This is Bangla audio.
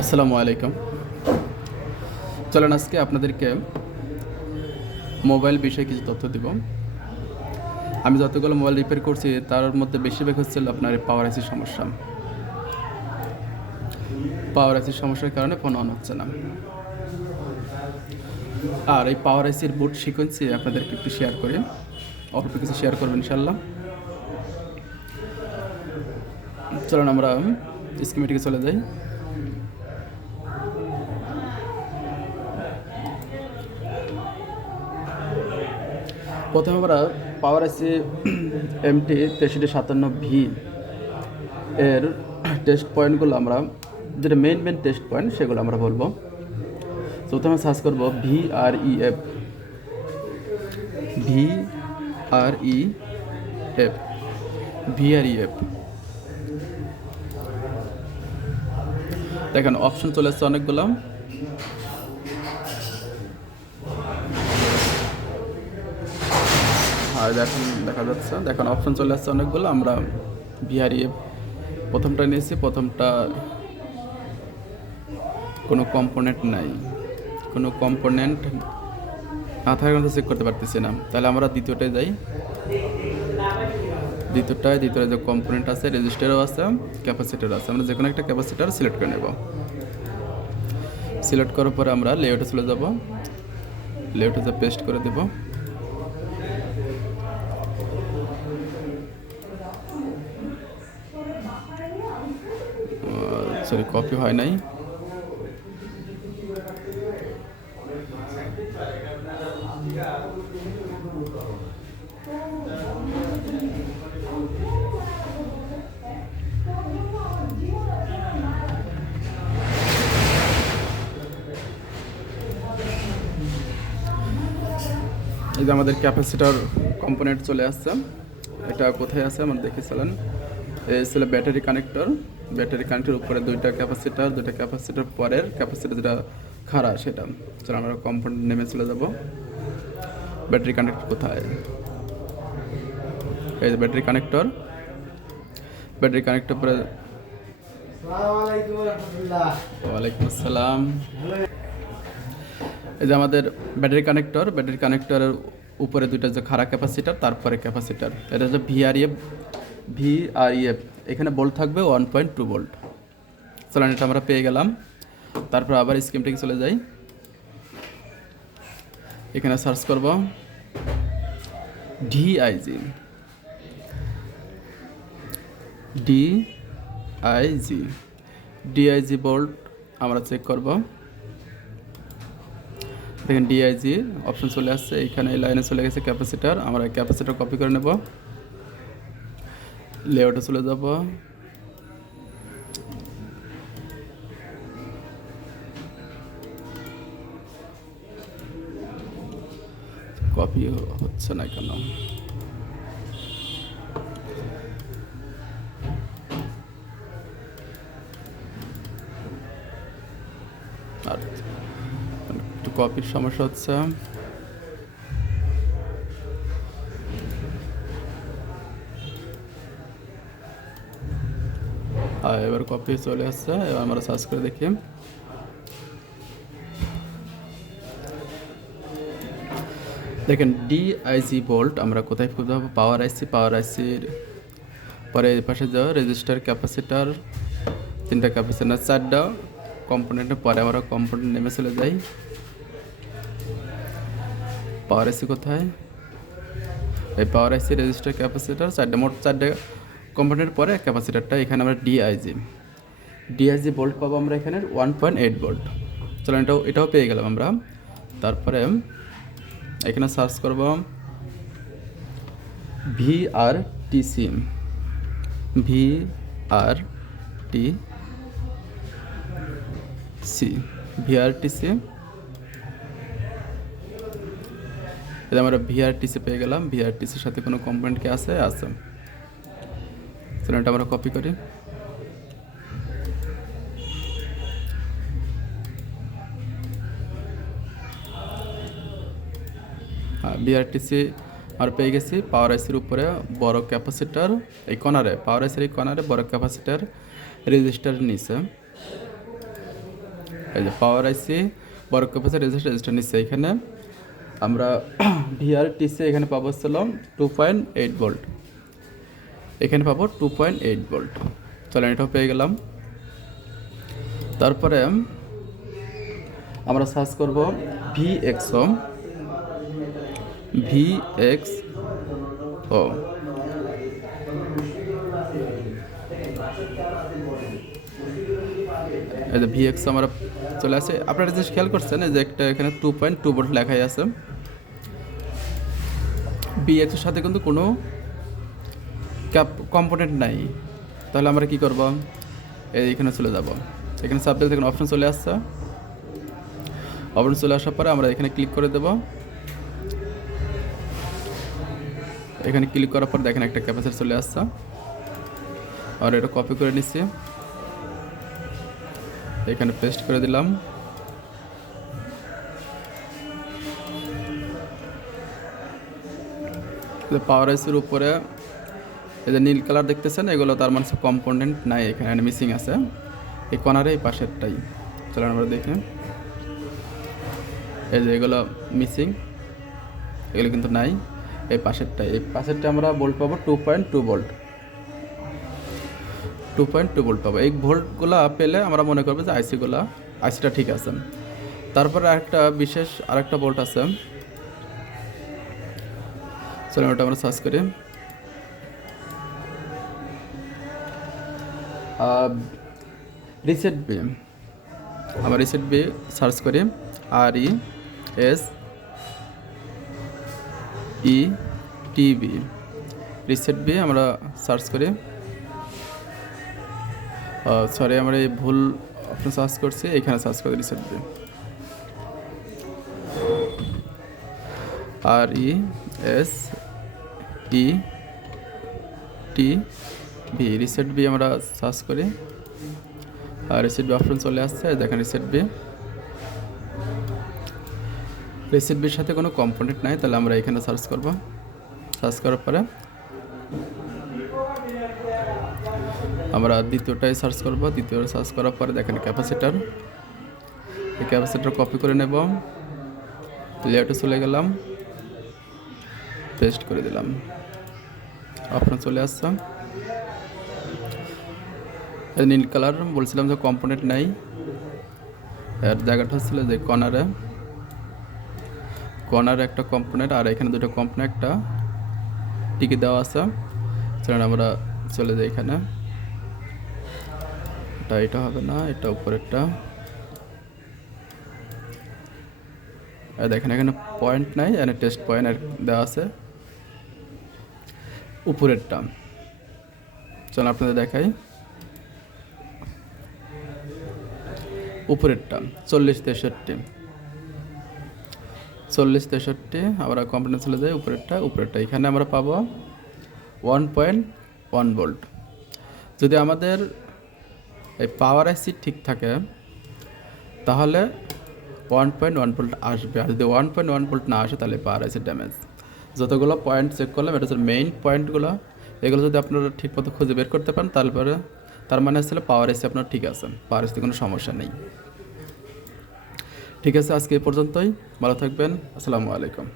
আসসালামু আলাইকুম। চলেন আজকে আপনাদেরকে মোবাইল বিষয়ে কিছু তথ্য দিব। আমি যতগুলো মোবাইল রিপেয়ার করছি তার মধ্যে বেশিরভাগ হচ্ছে আপনার পাওয়ার আইসির সমস্যা। পাওয়ার আইসির সমস্যার কারণে ফোন অন হচ্ছে না। আর এই পাওয়ার আইসির বুট সিকোয়েন্সি আপনাদেরকে একটু শেয়ার করি, অল্প কিছু শেয়ার করবেন ইনশাল্লাহ। চলেন আমরা স্কিমেটিকে চলে যাই। প্রথমে আমরা পাওয়ার আইসি MT 6357V এর টেস্ট পয়েন্টগুলো আমরা, যেটা মেন টেস্ট পয়েন্ট সেগুলো আমরা বলবো। প্রথমে সার্চ করব VREF। VREF দেখেন অপশন চলে আসছে অনেকগুলো। আর দেখেন দেখা যাচ্ছে, দেখেন অপশন চলে আসছে অনেকগুলো। আমরা VREF প্রথমটা নিয়েছি, প্রথমটা কোনো কম্পোনেন্ট নাই, কোনো কম্পোনেন্ট না থাকার কারণে চেক করতে পারতেছি না। তাহলে আমরা দ্বিতীয়টায় যাই। দ্বিতীয়টায় যে কম্পোনেন্ট আছে, রেজিস্টারও আছে, ক্যাপাসিটারও আছে। আমরা যে কোনো একটা ক্যাপাসিটার সিলেক্ট করে নেব। সিলেক্ট করার পরে আমরা লেআউটে চলে যাব। লেআউটে যা পেস্ট করে দেব। সরি, কপি হয় নাই। এই যে আমাদের ক্যাপাসিটার কম্পোনেন্ট চলে আসছে। এটা কোথায় আছে আমরা দেখেছিলাম। এই ছিল ব্যাটারি কানেক্টর। ব্যাটারি কানেক্টর উপরে দুইটা ক্যাপাসিটার পরের ক্যাপাসিটার যেটা খাড়া সেটা। চলো আমরা কম্পোনেন্ট নেমে চলে যাব। ব্যাটারি কানেক্টর কোথায়? এই যে ব্যাটারি কানেক্টর পরে। ওয়ালাইকুম আসসালাম। এই যে আমাদের ব্যাটারি কানেক্টরের উপরে দুইটা যে খাড়া ক্যাপাসিটার, তারপরে ক্যাপাসিটার। এটা হচ্ছে VREF। এখানে ভোল্ট থাকবে 1.2 ভোল্ট। চলেন এটা আমরা পেয়ে গেলাম। তারপর আবার স্কিমটিকে চলে যাই। এখানে সার্চ করব DIG ভোল্ট আমরা চেক করব। দেখেন DIG অপশন চলে আসছে। এখানে এই লাইনে চলে গেছে ক্যাপাসিটার। আমরা ক্যাপাসিটার কপি করে নেব। লেআউটে চলে যাব। কপি হচ্ছে না কেন? আর একটু কপির সমস্যা হচ্ছে। এবার কপি চলে আসছে। এবার আমরা সার্চ করে দেখি। দেখেন DIG ভোল্ট আমরা কোথায় খুঁজে পাবো? পাওয়ার আইসির পরে এই পাশে যাও রেজিস্টার, ক্যাপাসিটার, তিনটা ক্যাপাসিটার, চারটা কম্পোনেন্টের পরে আমরা কম্পোনেন্ট নেমে চলে যাই। পাওয়ার আইসি কোথায়? এই পাওয়ার আইসি, রেজিস্টার, ক্যাপাসিটার, মোট চারটে কম্পোনেন্টের পরে ক্যাপাসিটারটা। এখানে আমরা DIG ভোল্ট পাবো আমরা এখানে 1.8 ভোল্ট। চলো এটাও পেয়ে গেলাম আমরা। তারপরে এখানে সার্চ করব VRTC। এটা আমরা VRTC পেয়ে গেলাম। VRTCর সাথে কোনো কম্পোনেন্ট কি আছে? চলো এটা আমরা কপি করি। VRTC আর পেয়ে গেছি। পাওয়ার আইসির উপরে বড় ক্যাপাসিটার, পাওয়ার আইসির এই কর্নারে বড় ক্যাপাসিটার, রেজিস্টার নিচে। এই যে পাওয়ার আইসি বড় ক্যাপাসিটর রেজিস্টার নিচ্ছে। এখানে আমরা ভিআরটিসি এখানে পাবো হচ্ছিল 2.8 ভোল্ট, এখানে পাবো 2.8 ভোল্ট। চলেন এটাও পেয়ে গেলাম। তারপরে আমরা সার্চ করব ভিএক্সও, ভিএক্সও এই যে ভিএক্স আমরা চলে আসে। আপনারা জিনিস খেয়াল করছেন যে একটা এখানে 2.2 ভোল্ট লেখাই আছে। ভিএক্সের সাথে কিন্তু কোনো কম্পোনেন্ট নাই। তাহলে আমরা কি করব, এইখানে চলে যাব, এখানে সাবজেক্ট এখানে অপশন চলে আসছে। অপশন চলে আসার পরে আমরা এখানে ক্লিক করে দেব। এখানে ক্লিক করার পর দেখেন একটা ক্যাপাসিটর চলে আসছে, আর এটা কপি করে নিচ্ছি, এখানে পেস্ট করে দিলাম। পাওয়ার আইসির উপরে এই যে নীল কালার দেখতেছেন, এগুলো তার মানে কম্পোনেন্ট নাই, এখানে মিসিং আছে এই কর্নারে, এই পাশেরটাই। চলেন আমরা দেখি, এই যে এগুলো মিসিং, এগুলো কিন্তু নাই। এই পাশেরটাই, এই পাশেরটা আমরা ভোল্ট পাবো 2.2 ভোল্ট, 2.2 ভোল্ট পাবো। এই ভোল্টগুলো পেলে আমরা মনে করবো যে আইসিটা ঠিক আছে। তারপরে আরেকটা বিশেষ আরেকটা ভোল্ট আছে, চলুন ওটা আমরা সার্চ করি। রিসেট বি, আমরা রিসেট বি সার্চ করি, RESETB, রিসেট বি আমরা সার্চ করি। সরি, আমরা এই ভুল অপশন সার্চ করছি, এখানে সার্চ করি reset B, RESETB, reset B আমরা সার্চ করি। আর রিসেট বি অপশন চলে আসছে, দেখেন রিসেট বির সাথে কোনো কম্পোনেন্ট নাই, তাহলে আমরা এখানে সার্চ করব। সার্চ করার পরে আমরা দ্বিতীয়টাই সার্চ করব। দ্বিতীয় সার্চ করার পরে দেখেন ক্যাপাসিটার, এই ক্যাপাসিটার কপি করে নেব, লেআউটে চলে গেলাম, পেস্ট করে দিলাম, অপশন চলে আসছে। নীল কালার বলছিলাম যে কম্পোনেন্ট নাই, এর জায়গাটা হচ্ছিল যে কর্নারে একটা কম্পোনেন্ট, আর এখানে দুটো কম্পোনেন্ট একটা টিকি দেওয়া আছে। চলেন আমরা চলে যাই এখানে, এটা হবে না, এটা উপরেরটা। দেখেন এখানে পয়েন্ট নাই, এখানে টেস্ট পয়েন্ট দেওয়া আছে উপরেরটা। চলুন আপনাদের দেখাই উপরেরটা 4063, আমরা কম্পোনেন্ট চলে যাই উপরেরটা। এখানে আমরা পাবো 1.1 ভোল্ট। যদি আমাদের এই পাওয়ার আইসি ঠিক থাকে তাহলে 1.1 ভোল্ট আসবে, আর যদি 1.1 ভোল্ট না আসে তাহলে পাওয়ার আইসি ড্যামেজ। যতগুলো পয়েন্ট চেক করলাম, এটা হচ্ছে মেইন পয়েন্টগুলো, এগুলো যদি আপনারা ঠিকমতো খুঁজে বের করতে পারেন তারপরে তার মানে আসলে পাওয়ার আইসি আপনার ঠিক আছে, পাওয়ার আইসিতে কোনো সমস্যা নেই। ঠিক আছে, আজকে এই পর্যন্তই, ভালো থাকবেন, আসসালামু আলাইকুম।